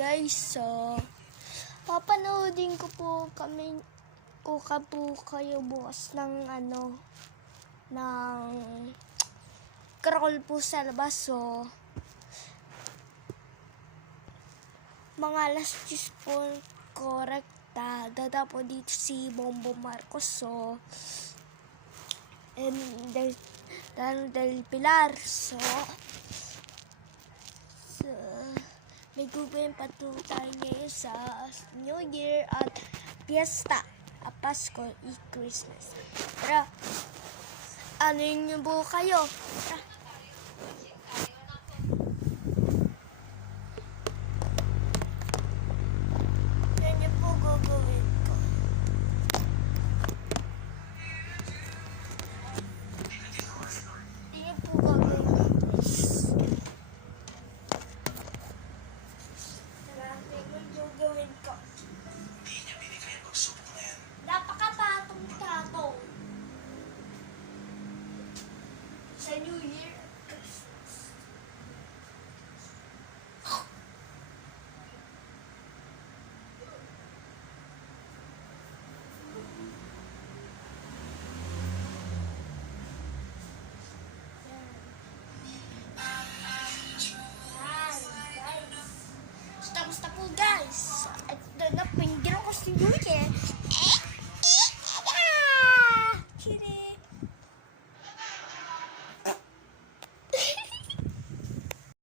guys, so papanoodin ko po kayo bukas ng ng crawl po sa labas. So mga alas 10 po korekta, dada po dito si Bongbong Marcos, so and del Pilar, so may gugawin pa po tayo ngayon sa New Year at Fiesta at Pasko at Christmas. Tara, ano yun po kayo? Tara.